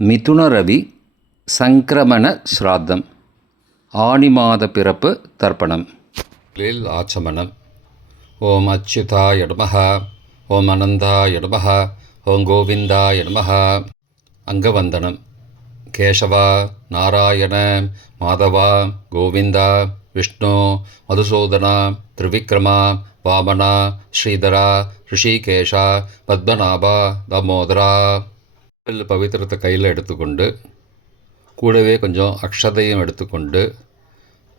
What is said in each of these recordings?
மிதுன ரவி சங்கிரமண ஸ்ராத்தம் ஆனி மாத பிறப்பு தர்ப்பணம் ஆச்சமனம். ஓம் அச்சுதாய நமஹ, ஓம் அனந்தாய நமஹ, ஓம் கோவிந்தாய நமஹ. அங்கவந்தனம். கேசவா, நாராயண, மாதவா, கோவிந்தா, விஷ்ணு, மதுசூதனா, திரிவிக்ரமா, வாமனா, ஸ்ரீதரா, ரிஷிகேஷா, பத்மநாபா, தாமோதரா. பவித்திரத்தை கையில் எடுத்துக்கொண்டு கூடவே கொஞ்சம் அக்ஷதையும் எடுத்துக்கொண்டு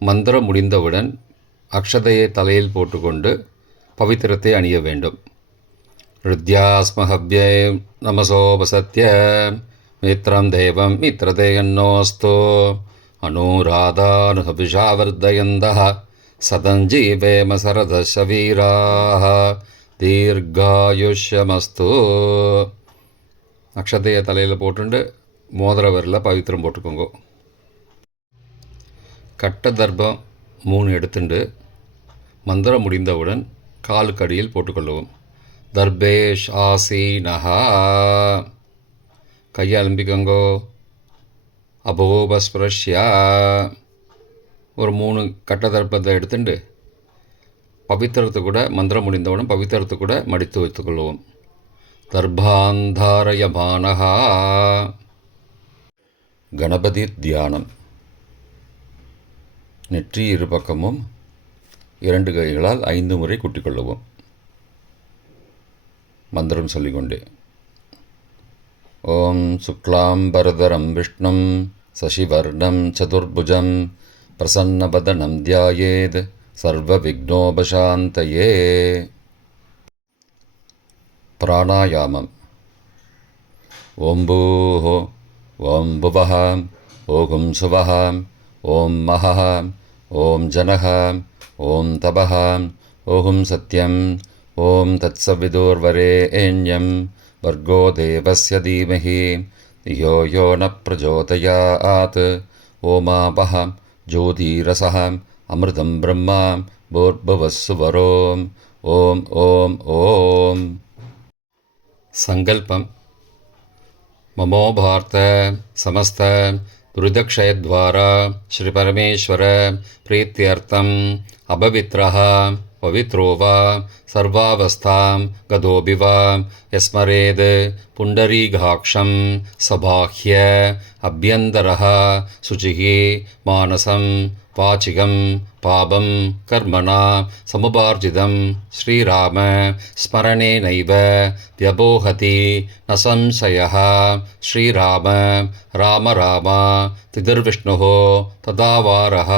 மந்திரம் முடிந்தவுடன் அக்ஷதையை தலையில் போட்டுக்கொண்டு பவித்திரத்தை அணிய வேண்டும். ருத்யாஸ்மஹவ்யே நமசோபசத்ய மித்ரம் தேவம் மித்ரதேயன்னோஸ்தோ அனுராதானுஹபிஷாவர்தயந்தः சதஞ்சீவேம சரதசவீராः தீர்காயுஷ்யமஸ்து. அக்ஷதையை தலையில் போட்டுண்டு மோதிர விரலில் பவித்திரம் போட்டுக்கோங்க. கட்ட தர்ப்பம் 3 எடுத்துண்டு மந்திரம் முடிந்தவுடன் காலுக்கடியில் போட்டுக்கொள்ளவும். தர்பேஷ் ஆசீனஹா. கையை அலம்பிக்கோங்கோ. அபோபஸ்பிரஷ்யா. ஒரு 3 கட்ட தர்ப்பத்தை எடுத்துட்டு பவித்திரத்தை கூட மந்திரம் முடிந்தவுடன் பவித்திரத்தை கூட மடித்து வைத்துக்கொள்வோம். தர்பாந்தாரயமானஹா. கணபதி தியானம். நெற்றி இரு பக்கமும் 2 கைகளால் 5 முறை கூட்டிக்கொள்ளவும். மந்திரம் சொல்லிக்கொண்டே. ஓம் சுக்லாம்பரதரம் விஷ்ணும் சசிவர்ணம் சதுர்புஜம் பிரசன்னபதனம் தியாயேத் சர்வ விக்னோபசாந்தயே. பிராணாயாமம். ஓம் பூஹ, ஓம் புவஹ, ஓம் சுவஹ, ஓம் மஹஹ, ஓம் ஜனஹ, ஓம் தபஹ, ஓம் சத்யம், ஓம் தத்சவிதுர்வரேண்யம் வர்கோ தேவஸ்ய தீமஹி யோ யோ ந பிரச்சோதயாத். ஓமாபஹ ஜோதிரசஹ அமிர்தம் பிரம்மா பூர்புவஸ்ஸுவரோம். ஓம் ஓம் ஓம். சங்கல்பம். மமோ பார்த்த சமஸ்த துரிதக்ஷயத்வாரா ஸ்ரீ பரமேஸ்வர பிரீத்தியர்த்தம் அபவித்ரஹ பவித்ரோ வா சர்வாவஸ்தாம் கதோபி வா யஸ்மரேத் புண்டரீகாக்ஷம் சபாஹ்ய அப்யந்தரஹ சுச்சிஹி மானசம் வாச்சிகம் பாபம் கர்மணா சமுபார்ஜிதம் ஸ்ரீராம ஸ்மரணேனைவ வ்யபோஹதி ந சம்சயः. ஸ்ரீராம ராம ராம திதிர்விஷ்ணுः ததாவாரः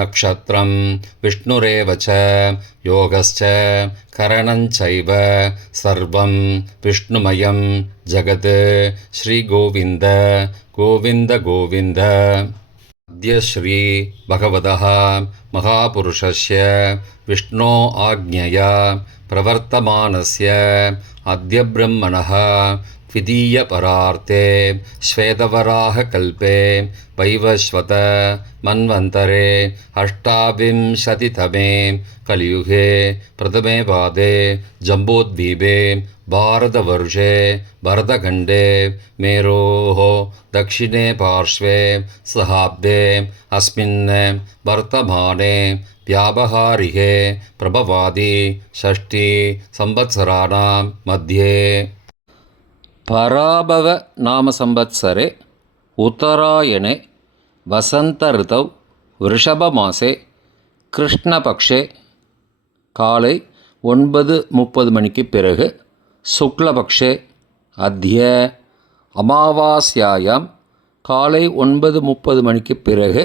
நக்ஷத்ரம் விஷ்ணுரேவ ச யோகஸ்ச கரணஞ்சைவ சர்வம் விஷ்ணுமயம் ஜகத். ஸ்ரீகோவிந்த கோவிந்த கோவிந்த. அத்ய ஸ்ரீ பகவதः மகாபுருஷஸ்ய விஷ்ணோ ஆக்ஞயா பிரவர்த்தமானஸ்ய அத்ய பிரம்மணः த்விதீய பரார்த்தே ஸ்வேதவராக கல்பே வைவஸ்வத மன்வந்தரே அஷ்டாவிம்சதிதமே கலியுகே பிரதமே பாதே ஜம்போத்வீபே பாரதவர்ஷே பரதகண்டே மேரோः दक्षिणे पार्श्वे सहाब्दे अस्मिन् वर्तमाने व्यावहारिके प्रभवादि षष्ठी संवत्सराणां मध्ये पराभव नाम संवत्सरे उत्तरायणे वसंत ऋतौ वृषभमासे कृष्णपक्षे காலை 9:30 மணிக்கு பிறகு சுக்லபக்ஷே அத்ய அமாவாஸ்யாயாம் காலை 9:30 மணிக்கு பிறகு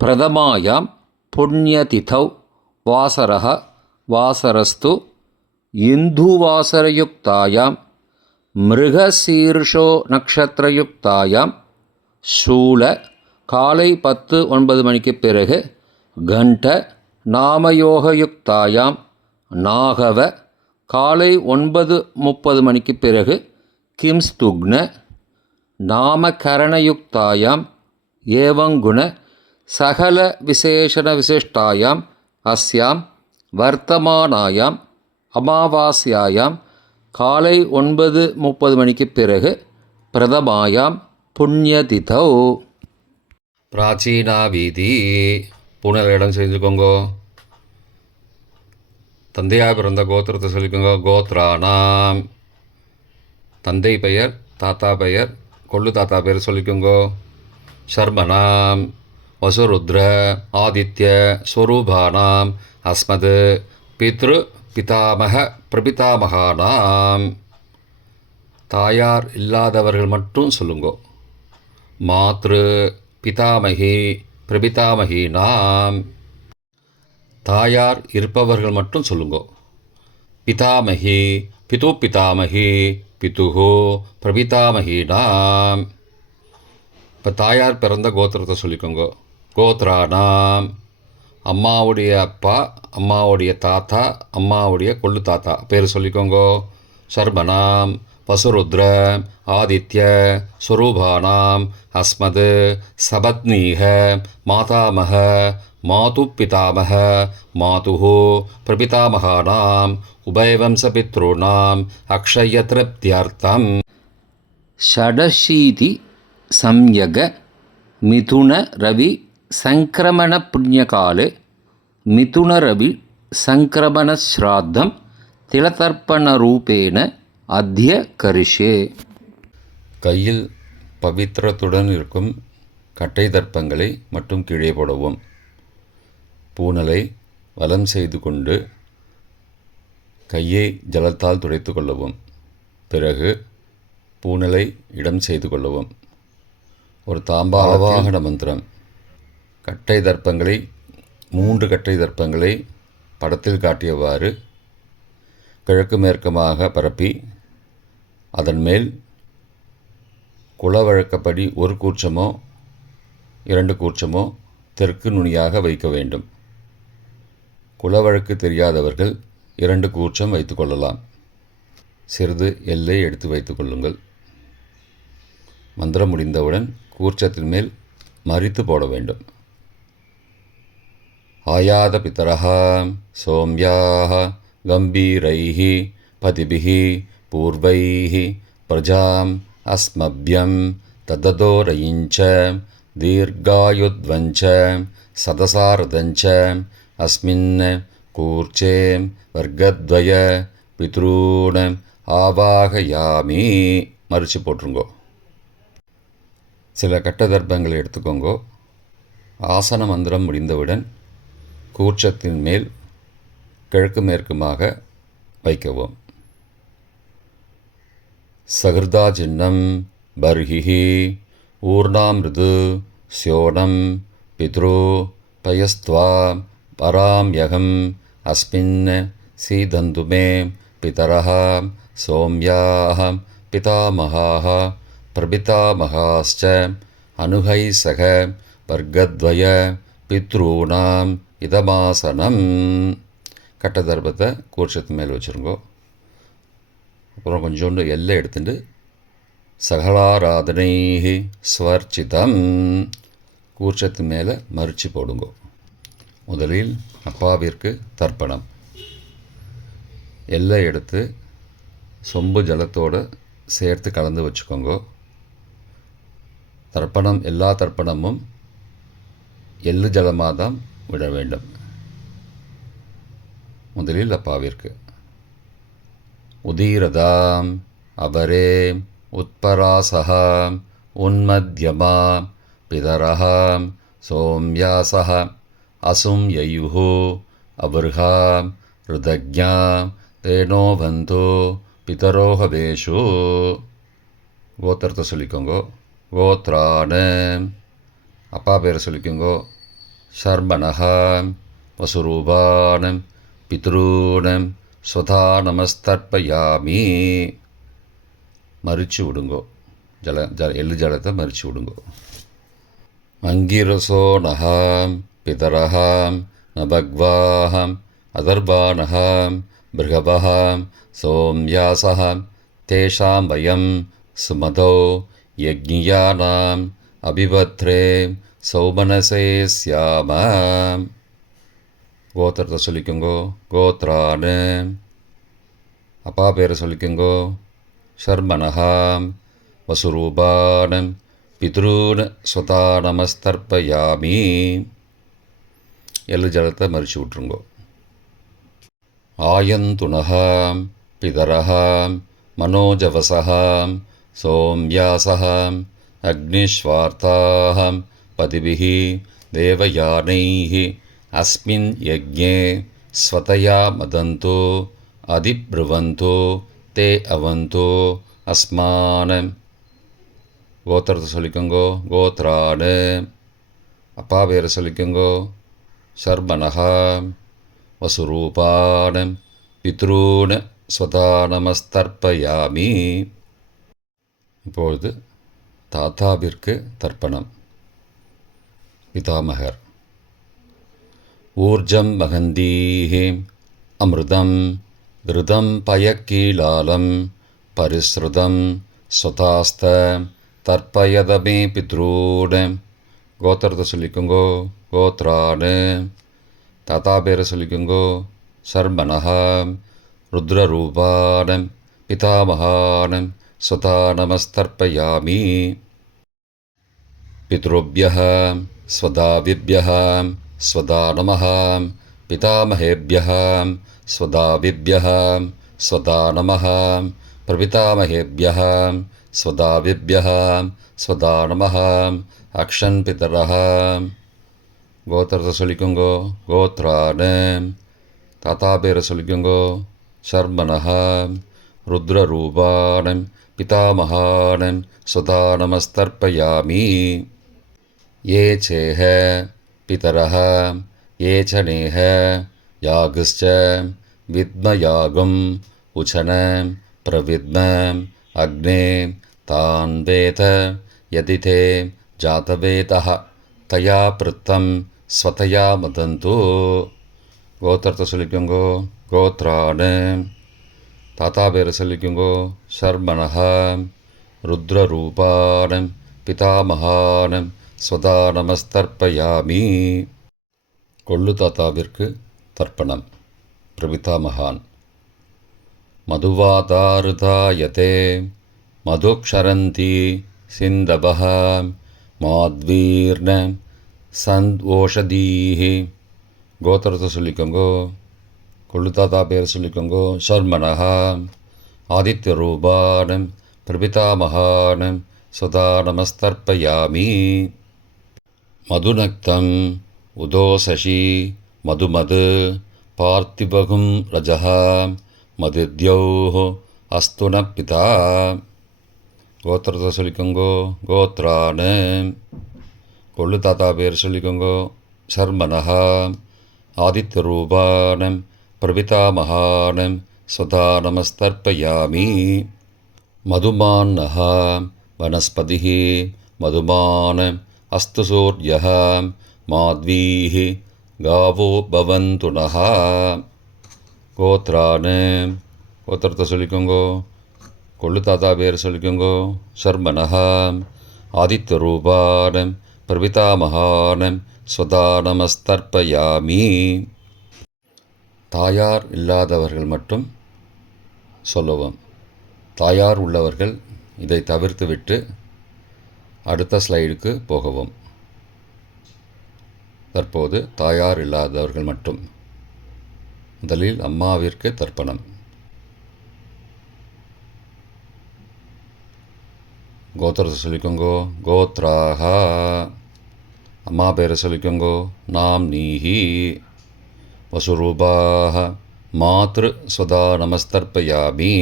பிரதமாயாம் புண்ணியதிதௌ வாசரः வாசரஸ்து இந்துவாசரயுக்தாயாம் மிருகசீர்ஷோ நக்ஷத்திரயுக்தாயாம் சூல காலை 10:09 மணிக்கு பிறகு கண்ட நாமயோகயுக்தாயாம் நாகவ காலை 9:30 மணிக்கு பிறகு கிம்ஸ்துக்ன நாமகரணயுக்தாயாம் ஏவங்குண சகல விசேஷண விசிஷ்டாயாம் அஸ்யாம் வர்த்தமானாயாம் அமாவாஸ்யாயாம் காலை 9:30 மணிக்கு பிறகு பிரதமாயாம் புண்ணியதிதௌ. பிராச்சீனா வீதி பூனல் இடம் செஞ்சுக்கோங்கோ. தந்தையாக பிறந்த கோத்திரத்தை சொல்லிக்கோங்க. கோத்ரானாம் தந்தை பெயர், தாத்தா பெயர், கொள்ளு தாத்தா பெயர் சொல்லிக்கோங்கோ. ஷர்மனாம் வசுருத்ர ஆதித்ய ஸ்வரூபானாம் அஸ்மது பித்ரு பிதாமக பிரபிதாமகானாம். தாயார் இல்லாதவர்கள் மட்டும் சொல்லுங்கோ. மாத்ரு பிதாமகி பிரபிதாமகீனாம். தாயார் இருப்பவர்கள் மட்டும் சொல்லுங்கோ. பிதாமகி பிது பிதாமகி பிதுஹோ பிரபிதாமகீனாம். இப்போ தாயார் பிறந்த கோத்திரத்தை சொல்லிக்கோங்க. கோத்ரானாம் அம்மாவுடைய அப்பா, அம்மாவுடைய தாத்தா, அம்மாவுடைய கொள்ளு தாத்தா பேர் சொல்லிக்கோங்க. சர்மனாம் வசுருத்ர ஆதித்ய ஸ்வரூபானாம் அஸ்மது சபத்னீக மாதாமக மாது பிதாமக மாதுஹோ பிரபிதாமகானாம் உபயவம்சபித்ருணாம் அக்ஷயத்ருப்தியர்த்தம். ஷடஷீதி சம்யக மிதுன ரவி சங்கிரமண புண்ணியகாலே மிதுனரவி சங்கிரமண ஸ்ராத்தம் திலதர்ப்பணரூபேண அத்ய கரிஷே. கையில் பவித்திரத்துடன் இருக்கும் கட்டை தர்ப்பங்களை மட்டும் கீழே போடவும். பூனலை வலம் செய்து கொண்டு கையை ஜலத்தால் துடைத்து கொள்ளவும். பிறகு பூனலை இடம் செய்து கொள்ளவும். ஒரு தாம்பாவாகன மந்திரம். கட்டை தர்ப்பங்களை 3 கட்டை தர்ப்பங்களை படத்தில் காட்டியவாறு கிழக்கு மேற்குமாக பரப்பி அதன் மேல் குலவழக்கப்படி 1 கூர்ச்சமோ 2 கூர்ச்சமோ தெற்கு நுனியாக வைக்க வேண்டும். குலவழக்கு தெரியாதவர்கள் 2 கூர்ச்சம் வைத்துக்கொள்ளலாம். சிறிது எல்லை எடுத்து வைத்துக் கொள்ளுங்கள். மந்திரம் முடிந்தவுடன் கூர்ச்சத்தின் மேல் மறித்து போட வேண்டும். ஆயாத பிதரஹ சோம்யாக கம்பீரைஹ பதிபிஹ பூர்வைஹ பிரஜாம் அஸ்மப்யம் தததோரயிஞ்ச தீர்காயுத்வஞ்ச சதசாரதஞ்ச அஸ்மின் கூர்ச்சே வர்க்கத்வய பித்ரூண ஆவாகயாமி. மறித்து போட்டுருங்கோ. சில கட்ட தர்ப்பங்களை எடுத்துக்கோங்கோ. ஆசன மந்திரம் முடிந்தவுடன் கூர்ச்சத்தின் மேல் கிழக்கு மேற்குமாக வைக்கவும். சகிருதா சின்னம் பர்ஹிஹி ஊர்ணாமிருது ஸ்யோனம் பித்ரு பயஸ்த்வா பராம்யகம் அஸ்மின் சீதந்துமே பிதரஹ சோம்யாஹ பிதாமகாஹ பிரபிதாமகாஸ்ச அனுகை சக வர்க்கத்வய பித்ரூணாம் இதமாசனம். கட்ட தர்ப்பத்தை கூர்ச்சத்து மேல் வச்சுருங்கோ. அப்புறம் கொஞ்சோண்டு எல்லை எடுத்துட்டு சகலாராதனை ஸ்வர்ச்சிதம் கூர்ச்சத்து மேலே மறித்து போடுங்கோ. முதலில் அப்பாவிற்கு தர்ப்பணம். எல்லை எடுத்து சொம்பு ஜலத்தோடு சேர்த்து கலந்து வச்சுக்கோங்க. தர்ப்பணம் எல்லா தர்ப்பணமும் எள்ளு ஜலமாக தான் விட வேண்டும். முதலில் அப்பாவிற்கு. உதீரதாம் அபரே உத்பராசஹ உன்மத்யமா பிதரஹ சோம்யாசஹ அசும் யயுஹு அபர்ஹா ருதக்ஞா தேனோ பந்தோ பிதரோஹவேஷு. கோத்திரத்தை சொல்லிக்கோங்கோ. கோத்ரான அப்பா பேரை சொல்லிக்கோங்கோ. ஷர்மணஹ வசுரூபானம் பித்ரூனம் ஸ்வதா நமஸ்தர்ப்பயாமி. மறித்து விடுங்கோ. எள்ளு ஜலத்தை மறித்து விடுங்கோ. அங்கிரசோ நகாம் பிதரஹாம் நபக்வாஹம் அதர்பானஹாம் பிருகபஹாம் சோம்யாசஹாம் தேஷாம் வயம் சுமதோ யக்ஞியானாம் அபிபத்ரே சௌமனசே ஸ்யாமாம். கோத்திரத்தை சொல்லிக்கோங்கோ. கோத்ரான அப்பா பேரை சொல்லிக்கோங்கோ. ஷர்மனஹாம் வசுரூபானம் பித்ரூன் ஸ்வதா நமஸ்தர்ப்பயாமி. எள்ளு ஜலத்தை மறிச்சு விட்ருங்கோ. ஆயந்துனஹ பிதரஹ மனோஜவசஹ சோம்யாசஹ அக்னிஸ்வார்த்தாஹ பதிபிஹி தேவயானைः அஸ்மின் யஜ்ஞே ஸ்வதயா மதந்தோ அதிப்ருவந்தோ தே அவந்தோ அஸ்மான. கோத்திரத்தை சொல்லிக்கோங்கோ. கோத்ரானு. அப்பா பேரை சொல்லிக்கோங்கோ. சர்மனஹா. வசுரூபான் பித்ரூன் ஸ்வதா நமஸ்தர்ப்பயாமி. இப்பொழுது தாத்தாவிற்கு தர்ப்பணம். பிதாமகர். ஊர்ஜம் மகந்தீஹி அமிர்தம் கிருதம் பயக்கீலாலம் பரிஸ்ருதம் ஸ்வதாஸ்த தர்ப்பயதமே பித்ரூன். கோத்திரத்தை சொல்லிக்கோங்கோ. கோத்ரானு. தாத்தா பேரை சொல்லிக்கோங்கோ. சர்மனஹா. ருத்ரரூபான் பிதாமகான் ஸ்வதா நமஸ்தர்ப்பயாமி. பித்ருப்யஹ ஸ்வதாவிப்யஹ ஸ்வதா நமஹ பிதாமகேப்யஹ ஸ்வதாவிப்யஹ ஸ்வதா நமஹ பிரபிதாமகேப்யஹ ஸ்வதாவிப்யஹ ஸ்வதா நமஹ அக்ஷன் பிதரஹ. கோத்திரத்தை சொல்லிக்கோங்கோ. கோத்ரானு. தாத்தா பேரை சொல்லிக்கோங்கோ. சர்மனஹா. ருத்ரரூபான் பிதாமகான் ஸ்வதா நமஸ்தர்ப்பயாமி. ये चेह पितरः ये च नेह यागश्च विद्मयागम् उचन प्रविद्म अग्ने तान् वेद यदि ते जातवेदः तया पृत्तं स्वतया मदन्तु. கோத்திரத்தை சொல்லிக்கோங்கோ. கோத்ரானு. தாத்தா பேரை சொல்லிக்கோங்கோ. சர்மனஹா. ருத்ரரூபான் பிதாமகான் ஸ்வதா நமஸ்தர்ப்பயாமி. கொள்ளு தாத்தாவிற்கு தர்ப்பணம். பிரபிதாமகான். மதுவாதாருதாயதே மதுக்ஷரந்தி சிந்தபஹ மாத்வீர்ண சந்த்வோஷதீஹி. கோத்திரத்தை சொல்லிக்கோங்கோ. கொள்ளு தாத்தா பேர் சொல்லிக்கோங்கோ. சர்மனஹா. ஆதித்யரூபான் பிரபிதாமகான் ஸ்வதா நமஸ்தர்ப்பயாமி. மதுநக்தம் உதோசசி மதுமது பார்த்திபகும் ரஜஹ மதித்யௌஹ அஸ்துன பிதா. கோத்திரத்தை சொல்லிக்கோங்கோ. கோத்ரானு. கொள்ளு தாத்தா பேர் சொல்லிக்கோங்கோ. சர்மனஹா. ஆதித்யரூபான் பிரபிதாமகான் ஸ்வதா நமஸ்தர்ப்பயாமி. மதுமான்னஹ வனஸ்பதிः மதுமான் அஸ்து சூர்யः மாத்வீः காவோ பவந்து நஹ. கோத்ரானு. கோத்திரத்தை சொல்லிக்கோங்கோ. கொள்ளு தாத்தா பேர் சொல்லிக்கோங்கோ. சர்மனஹா. ஆதித்யரூபான் பிரபிதாமகான் ஸ்வதா நமஸ்தர்ப்பயாமி. தாயார் இல்லாதவர்கள் மட்டும் சொல்லவும். தாயார் உள்ளவர்கள் இதை தவிர்த்துவிட்டு அடுத்த ஸ்லைடுக்கு போகவும். தற்போது தாயார் இல்லாதவர்கள் மட்டும். முதலில் அம்மாவிற்கு தர்ப்பணம். கோத்திரத்தை சொல்லிக்கோங்கோ. கோத்ராஹா. அம்மா பேரை சொல்லிக்கோங்கோ. நாம் நீஹி. வசுரூபாஹ மாத்ரு ஸ்வதா நமஸ்தர்ப்பயாமி.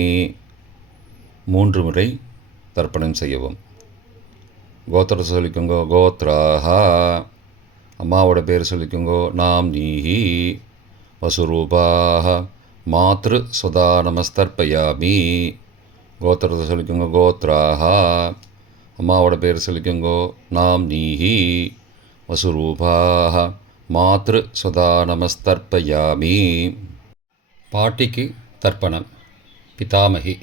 3 முறை தர்ப்பணம் செய்யவும். கோத்திரத்தை சொல்லிக்கோங்கோ. கோத்ராஹா. அம்மாவோட பேர் சொல்லிக்கோங்கோ. நாம் நீஹி. வசுரூபாஹ மாத்ரு ஸ்வதா நமஸ்தர்ப்பயாமி. கோத்திரத்தை சொல்லிக்கோங்கோ. கோத்ராஹா. அம்மாவோட பேர் சொல்லிக்கோங்கோ. நாம் நீஹி. வசுரூபாஹ மாத்ரு ஸ்வதா நமஸ்தர்ப்பயாமி. பாட்டிக்கு தர்ப்பணம். பிதாமகி.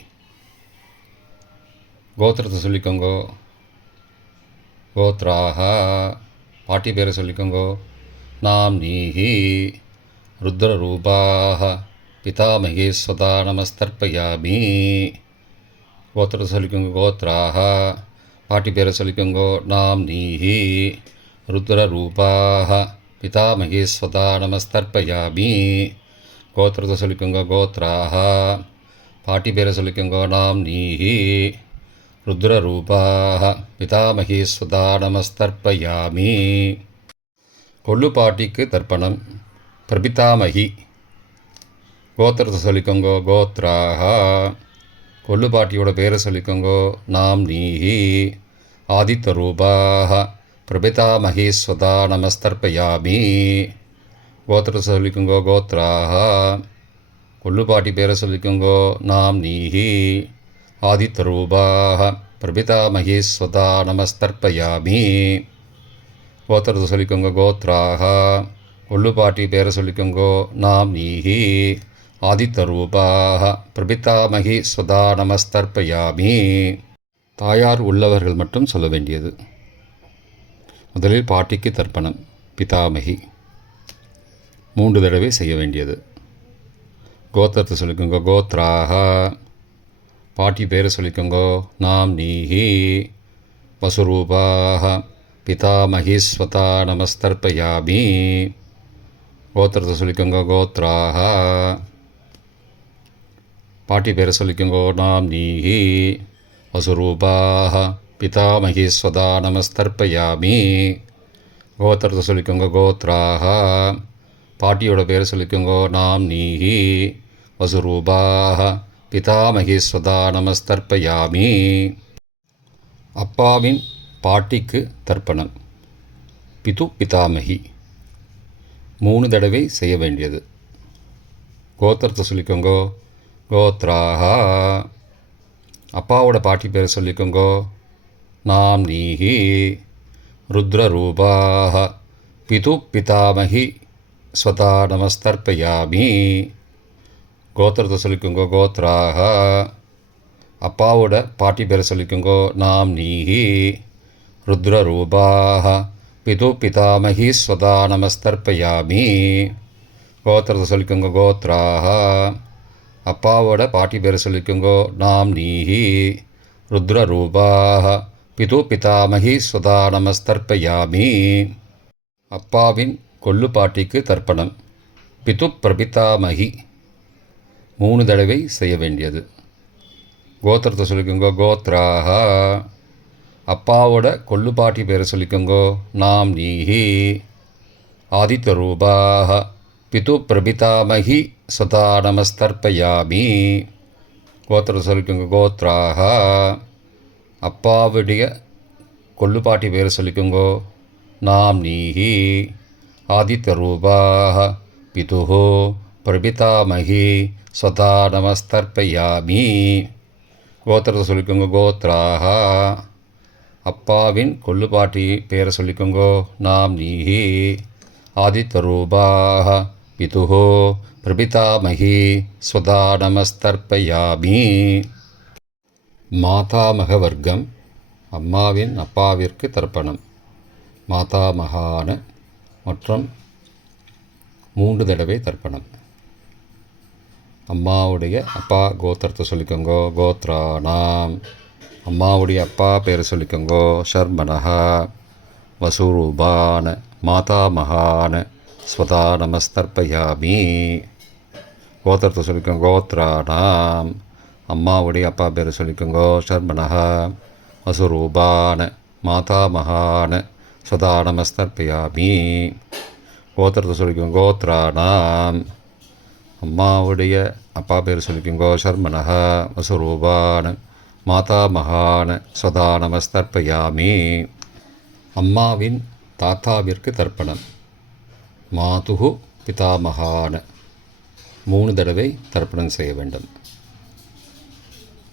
கோத்திரத்தை சொல்லிக்கோங்கோ. கோத்ராஹா. பாட்டி பேரை சொல்லிக்கோங்கோ. நாம் நீஹி. ருத்ரரூபாஹ பிதாமகி ஸ்வதா நமஸ்தர்ப்பயாமி. கோத்திரத்தை சொல்லிக்கோங்க. கோத்ராஹா. பாட்டி பேரை சொல்லிக்கோங்கோ. நாம் நீஹி ருத்ரரூபாக பிதாமகேஸ்வதா நமஸ்தர்ப்பயாமி. கோத்திரத்தை சொல்லிக்கோங்க. கோத்ராக. பாட்டி பேரை சொல்லிக்கோங்க. நாம் நீஹி ருத்ரரூபாக பிதாமகேஸ்வதா நமஸ்தர்ப்பயாமி. கொள்ளு பாட்டிக்கு தர்ப்பணம். பிரபிதாமகி. கோத்திரத்தை சொல்லிக்கோங்கோ. கோத்ராக. கொள்ளு பாட்டியோட பேரை சொல்லிக்கோங்கோ. நாம் நீஹி ஆதித்தரூபாக பிரபிதாமகேஸ்வதா நமஸ்தர்ப்பயாமி. கோத்திரத்தை சொல்லிக்கோங்கோ. கோத்ராக. கொள்ளு பாட்டி பேரை சொல்லிக்கோங்கோ. நாம் நீஹி ஆதித்தரூபாக பிரபிதாமகேஸ்வதா நமஸ்தர்ப்பயாமி. கோத்திரத்தை சொல்லிக்கோங்க. கோத்ராக. கொள்ளு பாட்டி பேரை சொல்லிக்கோங்கோ. நாம் நீஹி ஆதித்தரூபாக பிரபிதாமகேஸ்வதா நமஸ்தர்ப்பயாமி. தாயார் உள்ளவர்கள் மட்டும் சொல்ல வேண்டியது. முதலில் பாட்டிக்கு தர்ப்பணம். பிதாமகி 3 தடவை செய்ய வேண்டியது. கோத்திரத்தை சொல்லிக்கோங்க. கோத்ராக. பாட்டி பேரை சொல்லிக்கோங்கோ. நாம் நீஹி வசுரூபாக பிதாமகேஸ்வதா நமஸ்தர்ப்பயாமி. கோத்திரத்தை சொல்லிக்கோங்க. கோத்ராக. பாட்டி பேரை சொல்லிக்கோங்கோ. நாம் நீஹி வசுரூபாக பிதாமகேஸ்வதா நமஸ்தர்ப்பயாமி. கோத்திரத்தை சொல்லிக்கோங்க. கோத்ராக. பாட்டியோட பேரை சொல்லிக்கோங்கோ. நாம் நீஹி வசுரூபாக பிதாமகேஸ்வதா நமஸ்தர்ப்பயாமி. அப்பாவின் பாட்டிக்கு தர்ப்பணம். பிது பிதாமகி 3 தடவை செய்ய வேண்டியது. கோத்திரத்தை சொல்லிக்கோங்கோ. கோத்ராக. அப்பாவோட பாட்டி பேரை சொல்லிக்கோங்கோ. நாம் நீஹி ருத்ரரூபாக பிது பிதாமகி ஸ்வதா நமஸ்தர்ப்பயாமி. கோத்திரத்தை சொல்லிக்கோங்கோ. கோத்ராக. அப்பாவோட பாட்டி பேரை சொல்லிக்கோங்கோ. நாம் நீஹி ருத்ரரூபாக பிது பிதாமகி ஸ்வதா நமஸ்தர்ப்பயாமி. கோத்திரத்தை சொல்லிக்கோங்க. கோத்ராக. அப்பாவோட பாட்டி பேரை சொல்லிக்கோங்கோ. நாம் நீஹி ருத்ரரூபாக பிது பிதாமகி ஸ்வதா நமஸ்தர்ப்பயாமி. அப்பாவின் கொள்ளு பாட்டிக்கு தர்ப்பணம். பிது பிரபிதாமகி 3 தடவை செய்ய வேண்டியது. கோத்திரத்தை சொல்லிக்கோங்கோ. கோத்ராக. அப்பாவோட கொள்ளு பாட்டி பேரை சொல்லிக்கோங்கோ. நாம் நீஹி ஆதித்தரூபாக பிது பிரபிதாமகி ஸ்வதா நமஸ்தர்ப்பயாமி. கோத்திரத்தை சொல்லிக்கோங்க. கோத்ராக. அப்பாவுடைய கொள்ளு பாட்டி பேரை சொல்லிக்கோங்கோ. நாம் நீஹி ஆதித்தரூபாக பிதுஹோ பிரபிதாமகி ஸ்வதா நமஸ்தர்ப்பயாமி. கோத்திரத்தை சொல்லிக்கோங்க. கோத்ராக. அப்பாவின் கொள்ளு பாட்டி பேரை சொல்லிக்கோங்கோ. நாம் நீஹி ஆதித்தரூபாக பிதுஹோ பிரபிதாமகி ஸ்வதா நமஸ்தர்ப்பயாமி. மாதாமக வர்க்கம். அம்மாவின் அப்பாவிற்கு தர்ப்பணம். மாதாமகான மற்றும் 3 தடவை தர்ப்பணம். அம்மாவுடைய அப்பா கோத்திரத்தை சொல்லிக்கோங்கோ. கோத்ரானாம். அம்மாவுடைய அப்பா பேரை சொல்லிக்கோங்கோ. ஷர்மனஹா வசுரூபான மாதாமகான ஸ்வதா நமஸ்தர்ப்பயாமி. கோத்திரத்தை சொல்லிக்கோங்க. கோத்ரானாம். அம்மாவுடைய அப்பா பேரை சொல்லிக்கோங்கோ. ஷர்மனஹா வசுரூபான மாதாமகான ஸ்வதா நமஸ்தர்ப்பயாமி. கோத்திரத்தை சொல்லிக்கோங்க. கோத்ரானாம். அம்மாவுடைய அப்பா பேர் சொல்லிக்கோங்கோ. ஷர்மனஹ வசுரூபான மாதாமகான ஸ்வதா நமஸ்தர்ப்பயாமி. அம்மாவின் தாத்தாவிற்கு தர்ப்பணம். மாதுகு பிதாமகான 3 தடவை தர்ப்பணம் செய்ய வேண்டும்.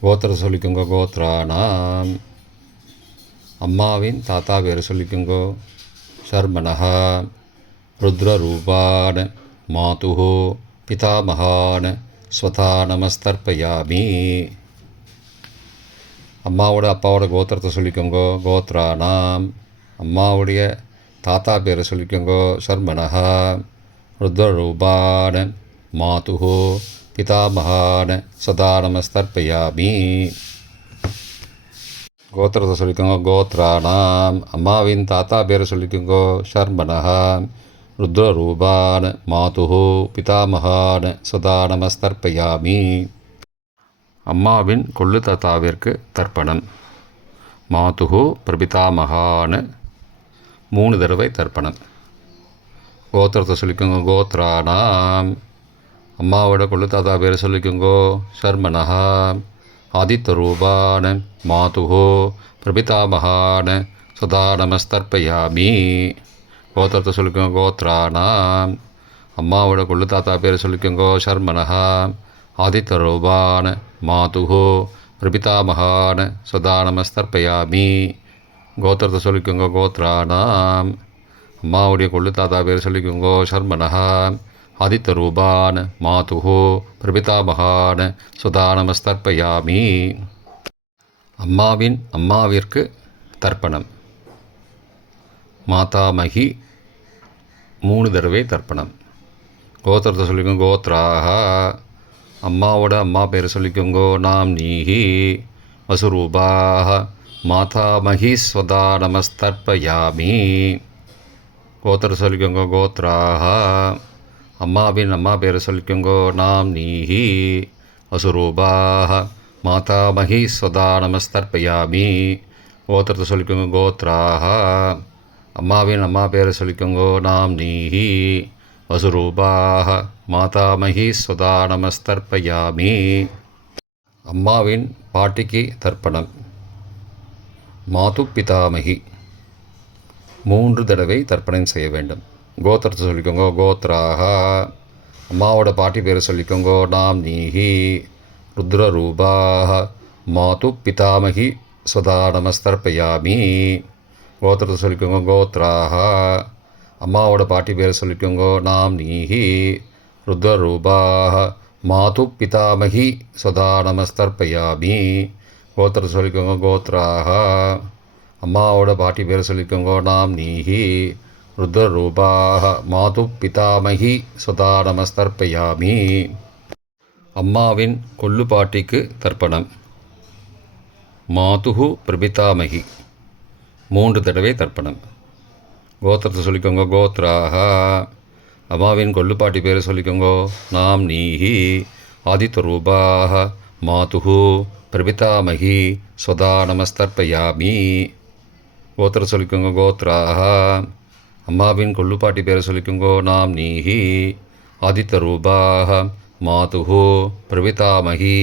கோத்திரத்தை சொல்லிக்கோங்க. கோத்ரானாம். அம்மாவின் தாத்தா பேர் சொல்லிக்கோங்கோ. ஷர்மனஹ ருத்ரரூபான மாதுஹோ பிதாமகான ஸ்வதா நமஸ்தர்ப்பயாமி. அம்மாவோட அப்பாவோட கோத்திரத்தை சொல்லிக்கோங்கோ. கோத்ரானாம். அம்மாவுடைய தாத்தா பேரை சொல்லிக்கோங்கோ. ஷர்மனஹ ருத்ரரூபான மாதுஹோ பிதாமகான ஸ்வதா நமஸ்தர்ப்பயாமி. கோத்திரத்தை சொல்லிக்கோங்க கோத்ரானாம். அம்மாவின் தாத்தா பேரை சொல்லிக்கோங்க ஷர்மனஹா. ருத்ரரூபான் மாதுஹு பிதாமகான் சுதா நமஸ்தர்ப்பயாமி. அம்மாவின் கொள்ளு தாத்தாவிற்கு தர்ப்பணம். மாதுஹு பிரபிதாமகான் 3 தடவை தர்ப்பணம். கோத்திரத்தை சொல்லிக்கோங்க கோத்ரானாம். அம்மாவோட கொள்ளு தாத்தா பேரை சொல்லிக்கோங்க ஷர்மனஹா. ஆதித்யரூபான் மாதுஹோ பிரபிதாமகான் சுதா நமஸ்தர்ப்பயாமி. கோத்திரத்தை சொல்லிக்கோங்க கோத்ரானாம். அம்மாவோட கொள்ளு தாத்தா பேர் சொல்லிக்கோங்க ஷர்மனஹா. ஆதித்யரூபான் மாதுஹோ பிரபிதாமகான் சுதா நமஸ்தர்ப்பயாமி. கோத்திரத்தை சொல்லிக்கோங்க கோத்ரானாம். அம்மாவுடைய கொள்ளு தாத்தா பேர் சொல்லிக்கோங்க ஷர்மனஹா. ஆதித்யரூபான் மாதுஹோ பிரபிதாமகான் சுதா நமஸ்தர்ப்பயாமி. அம்மாவின் அம்மாவிற்கு தர்ப்பணம். மாதாமகி 3 தடவை தர்ப்பணம். கோத்திரத்தை சொல்லிக்கோங்க கோத்ராஹா. அம்மாவோட அம்மா பேர் சொல்லிக்கோங்க நாம் நீஹி வசுரூபாஹ மாதாமகி ஸ்வதா நமஸ்தர்ப்பயாமி. கோத்திரத்தை சொல்லிக்கோங்க கோத்ராஹா. அம்மாவின் அம்மா பேரை சொல்லிக்கோங்க நாம் நீஹி வசுரூபாஹ மாதாமகி ஸ்வதா நமஸ்தர்ப்பயாமி. கோத்திரத்தை சொல்லிக்கோங்க கோத்ராஹா. அம்மாவின் அம்மா பேரை சொல்லிக்கோங்க நாம் நீஹி வசுரூபாஹ மாதாமகி ஸ்வதா நமஸ்தர்ப்பயாமி. அம்மாவின் பாட்டிக்கு தர்ப்பணம். மாது பிதாமகி 3 தடவை தர்ப்பணம் செய்ய வேண்டும். கோத்திரத்தை சொல்லிக்கோங்க கோத்ராஹா. அம்மாவோட பாட்டி பேரை சொல்லிக்கோங்க நாம் நீஹி ருத்ரரூபாஹ மாது பிதாமகி சுதா நமஸ்தர்ப்பயாமி. கோத்திரத்தை சொல்லிக்கோங்க கோத்ராஹா. அம்மாவோட பாட்டி பேரை சொல்லிக்கோங்க நாம் நீஹி ருத்ரரூபாஹ மாது பிதாமகி சுதா நமஸ்தர்ப்பயாமி. கோத்திரத்தை சொல்லிக்கோங்க கோத்ராஹா. அம்மாவோட பாட்டி பேரை சொல்லிக்கோங்க நாம் நீஹி ருத்ரரூபாஹ மாது பிதாமகி சுதா நமஸ்தர்ப்பயாமி. அம்மாவின் கொள்ளு பாட்டிக்கு தர்ப்பணம். மாதுஹு பிரபிதாமகி 3 தடவை தர்ப்பணம். கோத்திரத்தை சொல்லிக்கோங்க கோத்ராஹா. அம்மாவின் கொள்ளு பாட்டி பேரை சொல்லிக்கோங்க நாம் நீஹி ஆதித்யரூபாஹ மாதுஹு பிரபிதாமகி சுதா நமஸ்தர்ப்பயாமி. கோத்திரத்தை சொல்லிக்கோங்க கோத்ராஹா. அம்மாவின் கொள்ளுப்பாட்டி பேரை சொல்லிக்கோங்க நாம் நீஹி ஆதித்யரூபாஹ மாதுஹோ பிரபிதாமகி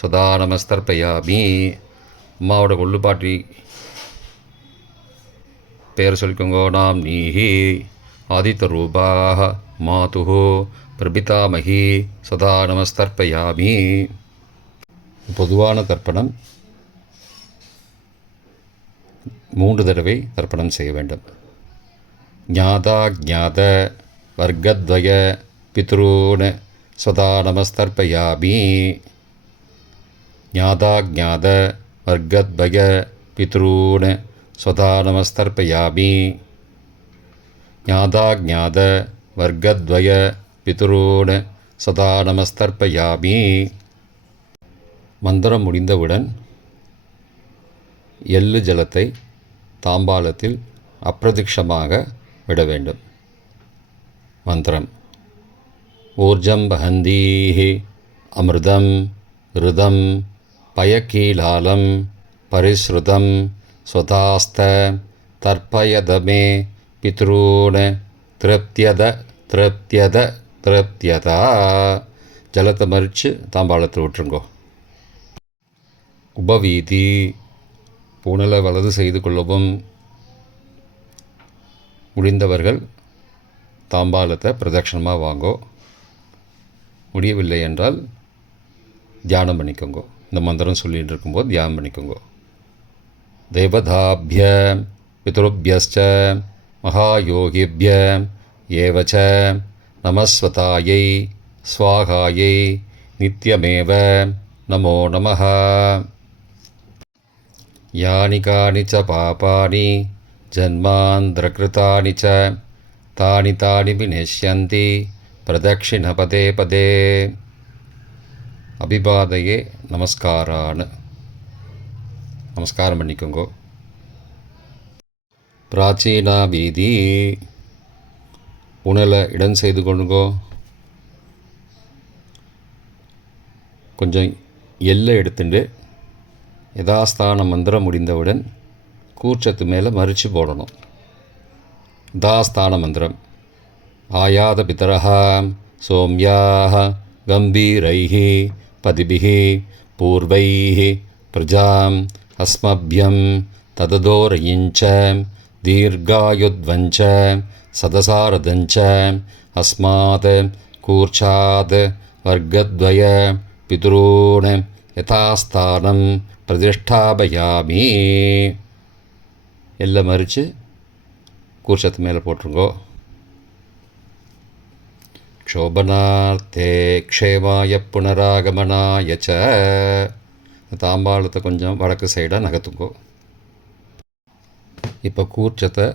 சுதா நமஸ்தர்ப்பயாமி. அம்மாவோட கொள்ளுப்பாட்டி பேரை சொல்லிக்கோங்க நாம் நீஹி ஆதித்யரூபாஹ மாதுஹோ பிரபிதாமகி சதா நமஸ்தர்ப்பயாமி. பொதுவான தர்ப்பணம் 3 தடவை தர்ப்பணம் செய்ய வேண்டும். ஞாதா ஞாத வர்க்கத்வய பித்ரூன் சதா நமஸ்தர்ப்பயாமி. ஞாதா ஞாத வர்க்கத்வய பித்ரூன் சதா நமஸ்தர்ப்பயாமி. ஞாதா ஞாத வர்க்கத்வய பித்ரூன் சதா நமஸ்தர்ப்பயாமி. மந்திரம் முடிந்தவுடன் எள்ளு ஜலத்தை தாம்பாளத்தில் அப்பிரதிக்ஷமாக விட வேண்டும். மந்திரம்: ஊர்ஜம் வஹந்தீஹி அமிர்தம் ருதம் பயக்கீலாலம் பரிஸ்ருதம் ஸ்வதாஸ்த தர்ப்பயதமே பித்ரூன் திருப்தியத திருப்தியத திருப்தியதா. ஜலத்தை மறித்து தாம்பாளத்தில் விட்டுருங்கோ. உபவீதி: பூணலை வலது செய்து கொள்ளவும். முடிந்தவர்கள் தாம்பாளத்தை பிரதட்சணமாக வாங்கோ. முடியவில்லை என்றால் தியானம் பண்ணிக்கோங்க. இந்த மந்திரம் சொல்லிகிட்டு இருக்கும்போது தியானம் பண்ணிக்கோங்க. தேவதாபிய பித்ருபியஸ்ச மகாயோகிபிய ஏவச்ச நமஸ்வதாயை ஸ்வாகாயை நித்யமேவ நமோ நமஹ. யானி கானி ச பாபானி ஜன்மாந்திரகிருதானி ச தானி தானி விநஷ்யந்தி பிரதக்ஷிண பதே பதே. அபிபாதையே நமஸ்காரான். நமஸ்காரம் பண்ணிக்கோங்கோ. பிராச்சீனா வீதி புனலை இடம் செய்து கொள்ளுங்கோ. கொஞ்சம் எல்லை எடுத்துட்டு யதாஸ்தான மந்திரம் முடிந்தவுடன் கூர்ச்சத்து மேலே மறித்து போடணும். யதாஸ்தான மந்திரம் ஆயாத பிதரஹா சோம்யாக கம்பீரைஹி பதிபிஹி பூர்வைஹி பிரஜாம் அஸ்மப்யம் தததோரயிஞ்ச தீர்காயுத்வஞ்ச சதசாரதஞ்ச அஸ்மாத் கூர்ச்சாத் வர்க்கத்வய பிதுரூன் யதாஸ்தானம் பிரதிஷ்டாபயாமி. எல்லாம் மறித்து கூர்ச்சத்து மேலே போட்டுருங்கோ. க்ஷோபனார்த்தே க்ஷேமாய புனராகமனாய ச. தாம்பாளத்தை கொஞ்சம் வடக்கு சைடாக நகர்த்துங்கோ. இப்போ கூர்ச்சத்தை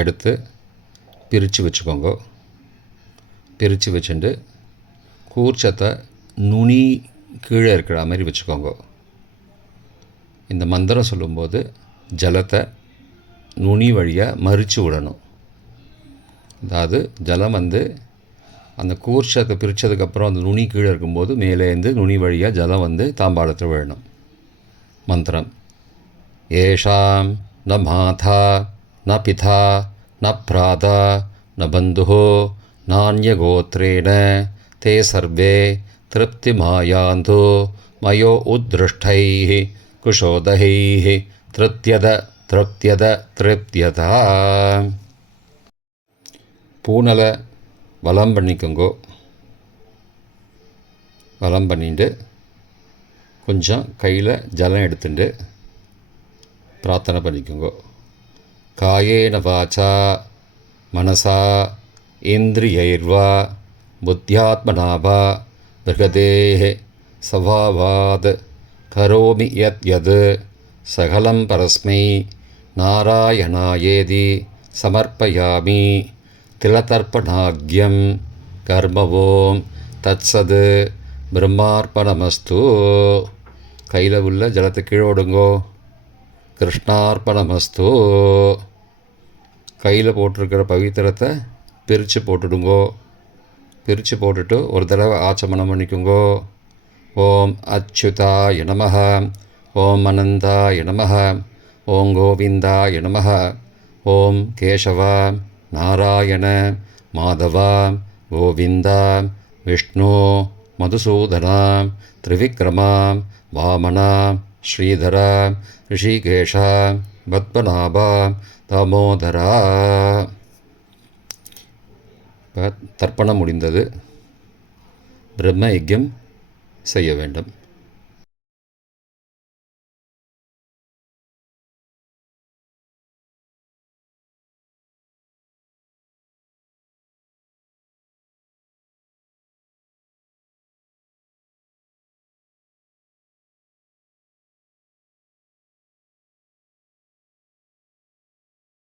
எடுத்து பிரித்து வச்சுக்கோங்க. பிரித்து வச்சுட்டு கூர்ச்சத்தை நுனி கீழே இருக்கிற மாதிரி வச்சுக்கோங்க. இந்த மந்திரம் சொல்லும்போது ஜலத்தை நுனி வழியாக மறித்து விடணும். அதாவது ஜலம் அந்த கூர்ச்சத்தை பிரித்ததுக்கப்புறம் அந்த நுனி கீழே இருக்கும்போது மேலேருந்து நுனி வழியாக ஜலம் தாம்பாளத்தில் விழணும். மந்திரம் ஏஷாம் ந மாதா ந பிதா ந பிராதா ந பந்துஹோ நான்யகோத்ரேண தே சர்வே திருப்திமாயாந்து மயோ உத்ருஷ்டைः குஷோதகைः திருப்தியதா. பூனலை வலம் பண்ணிக்கோங்கோ. வலம் பண்ணிட்டு கொஞ்சம் கையில் ஜலம் எடுத்துட்டு பிரார்த்தனை பண்ணிக்கோங்கோ. காயேன வாச்சா மனசா இந்திரியைர்வா புத்தியாத்மனாவா பிருகதேஹ சவாவாத் கரோமி யத் சகலம் பரஸ்மை நாராயணாயேதி சமர்ப்பயாமி திலதர்ப்பணாக்யம் கர்மவோம் தத்சத் பிரம்மார்ப்பணமஸ்து. கையில் உள்ள ஜலத்தை கீழோடுங்கோ. கிருஷ்ணார்ப்பணமஸ்து. கையில் போட்டிருக்கிற பவித்திரத்தை பிரித்து போட்டுடுங்கோ. பிரித்து போட்டுட்டு ஒரு தடவை ஆச்சமனம் பண்ணிக்கோங்கோ. ஓம் அச்சுதாய நமஹ, ஓம் அனந்தாய நமஹ, ஓம் கோவிந்தாய நமஹ, ஓம் கேசவ நாராயண மாதவ கோவிந்த விஷ்ணு மதுசூதன திரிவிக்ரம வாமன ஸ்ரீதர ரிஷிகேஷ பத்மநாப தாமோதர. இப்போ தர்ப்பணம் முடிந்தது. பிரம்ம யஜ்யம் செய்ய வேண்டும்.